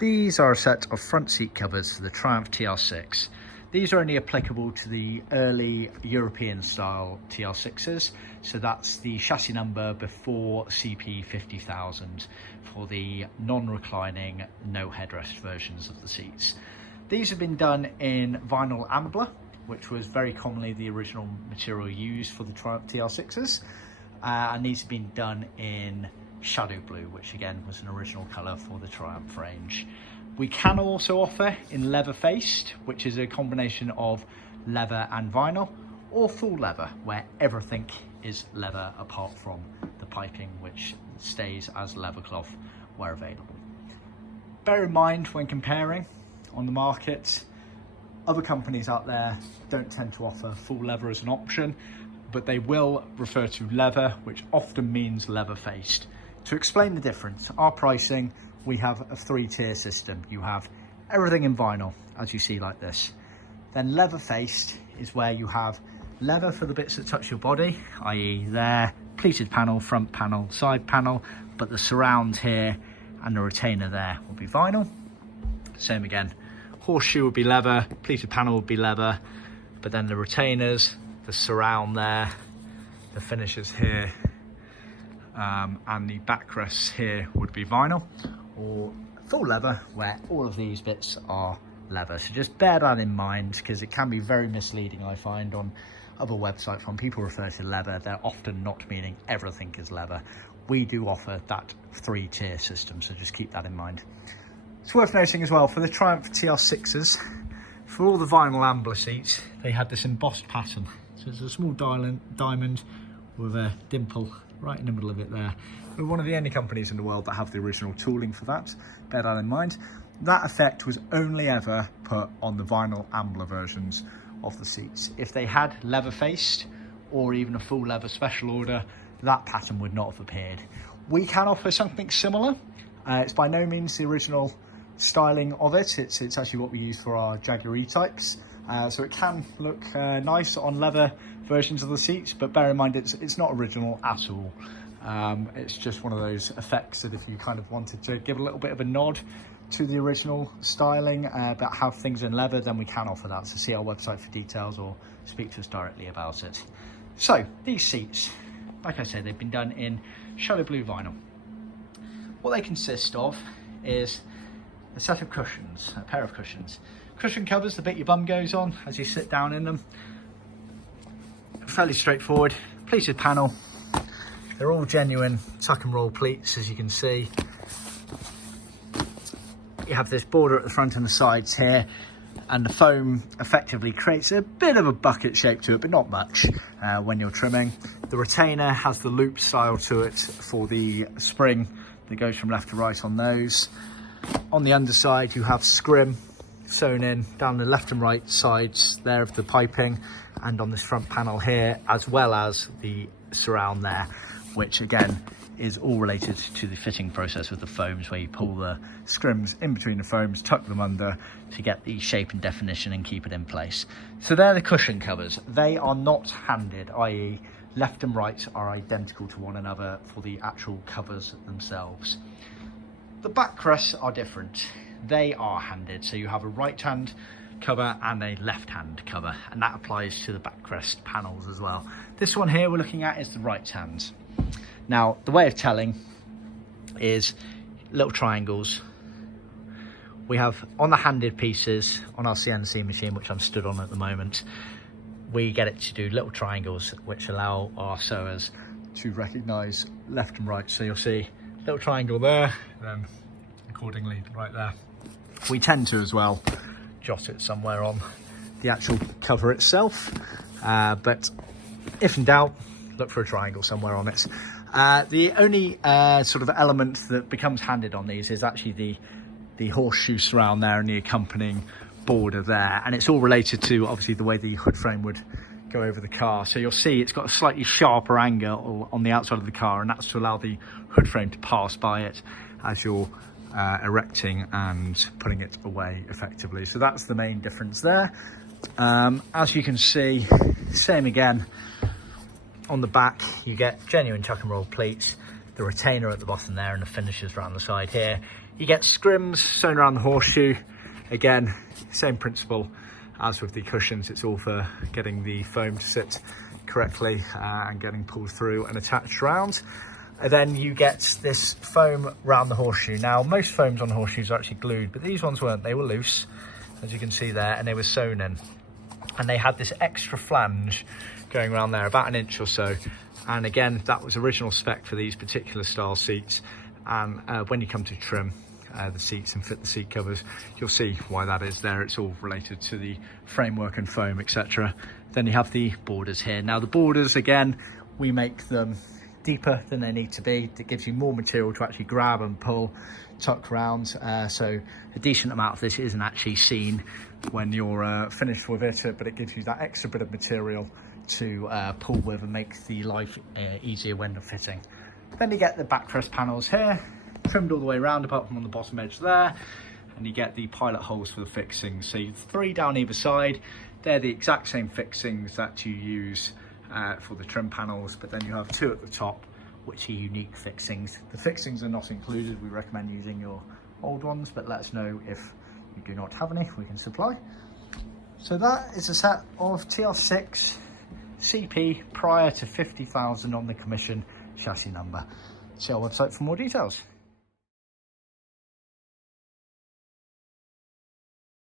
These are a set of front seat covers for the Triumph TR6. These are only applicable to the early European style TR6s, so that's the chassis number before CP50,000 for the non-reclining, no headrest versions of the seats. These have been done in vinyl ambler, which was very commonly the original material used for the Triumph TR6s, and these have been done in shadow blue, which again was an original colour for the Triumph range. We can also offer in leather faced, which is a combination of leather and vinyl, or full leather, where everything is leather apart from the piping, which stays as leather cloth where available. Bear in mind when comparing on the market, other companies out there don't tend to offer full leather as an option, but they will refer to leather, which often means leather faced. To explain the difference, our pricing, we have a 3-tier system. You have everything in vinyl, as you see like this. Then leather faced is where you have leather for the bits that touch your body, i.e. there, pleated panel, front panel, side panel, but the surround here and the retainer there will be vinyl. Same again, horseshoe would be leather, pleated panel would be leather, but then the retainers, the surround there, the finishes here, and the backrests here would be vinyl, or full leather, where all of these bits are leather. So just bear that in mind, because it can be very misleading, I find, on other websites. When people refer to leather, they're often not meaning everything is leather. We do offer that 3-tier system, so just keep that in mind. It's worth noting as well, for the Triumph TR6s, for all the vinyl ambler seats, they had this embossed pattern. So it's a small diamond with a dimple right in the middle of it there. We're one of the only companies in the world that have the original tooling for that. Bear that in mind. That effect was only ever put on the vinyl ambler versions of the seats. If they had leather faced or even a full leather special order, that pattern would not have appeared. We can offer something similar. It's by no means the original styling of it. It's actually what we use for our Jaguar E-types. So it can look nice on leather versions of the seats, but bear in mind it's not original at all. It's just one of those effects that if you kind of wanted to give a little bit of a nod to the original styling, but have things in leather, then we can offer that. So see our website for details or speak to us directly about it. So these seats, like I said, they've been done in shadow blue vinyl. What they consist of is a set of cushions, a pair of cushions. Cushion covers, the bit your bum goes on as you sit down in them. Fairly straightforward. Pleated panel. They're all genuine tuck and roll pleats, as you can see. You have this border at the front and the sides here, and the foam effectively creates a bit of a bucket shape to it, but not much when you're trimming. The retainer has the loop style to it for the spring that goes from left to right on those. On the underside, you have scrim sewn in down the left and right sides there of the piping, and on this front panel here, as well as the surround there, which again is all related to the fitting process with the foams, where you pull the scrims in between the foams, tuck them under to get the shape and definition and keep it in place. So they're the cushion covers. They are not handed, i.e. left and right are identical to one another for the actual covers themselves. The backrests are different. They are handed, so you have a right hand cover and a left hand cover, and that applies to the backrest panels as well. This one here we're looking at is the right hand. Now the way of telling is little triangles. We have on the handed pieces on our CNC machine, which I'm stood on at the moment, we get it to do little triangles which allow our sewers to recognise left and right. So you'll see little triangle there, then accordingly right there. We tend to as well jot it somewhere on the actual cover itself, but if in doubt, look for a triangle somewhere on it. The only sort of element that becomes handed on these is actually the horseshoe surround there and the accompanying border there, and it's all related to obviously the way the hood frame would go over the car. So you'll see it's got a slightly sharper angle on the outside of the car, and that's to allow the hood frame to pass by it as you're erecting and putting it away effectively. So that's the main difference there. As you can see, same again on the back, you get genuine tuck and roll pleats. the retainer at the bottom there and the finishers around the side here. You get scrims sewn around the horseshoe. Again, same principle as with the cushions. It's all for getting the foam to sit correctly and getting pulled through and attached around. And then you get this foam around the horseshoe. Now, most foams on horseshoes are actually glued, but these ones weren't. They were loose, as you can see there, and they were sewn in. And they had this extra flange going around there, about 1 inch or so. And again, that was original spec for these particular style seats. And when you come to trim the seats and fit the seat covers, you'll see why that is there. It's all related to the framework and foam, etc. Then you have the borders here. Now the borders, again, we make them deeper than they need to be. It gives you more material to actually grab and pull, tuck around. So a decent amount of this isn't actually seen when you're finished with it, but it gives you that extra bit of material to pull with and make the life easier when you're fitting. Then you get the backrest panels here, trimmed all the way around apart from on the bottom edge there, and you get the pilot holes for the fixings. So you have 3 down either side. They're the exact same fixings that you use for the trim panels, but then you have 2 at the top, which are unique fixings. The fixings are not included. We recommend using your old ones, but let us know if you do not have any, we can supply. So that is a set of TR6 CP prior to 50,000 on the commission chassis number. See our website for more details.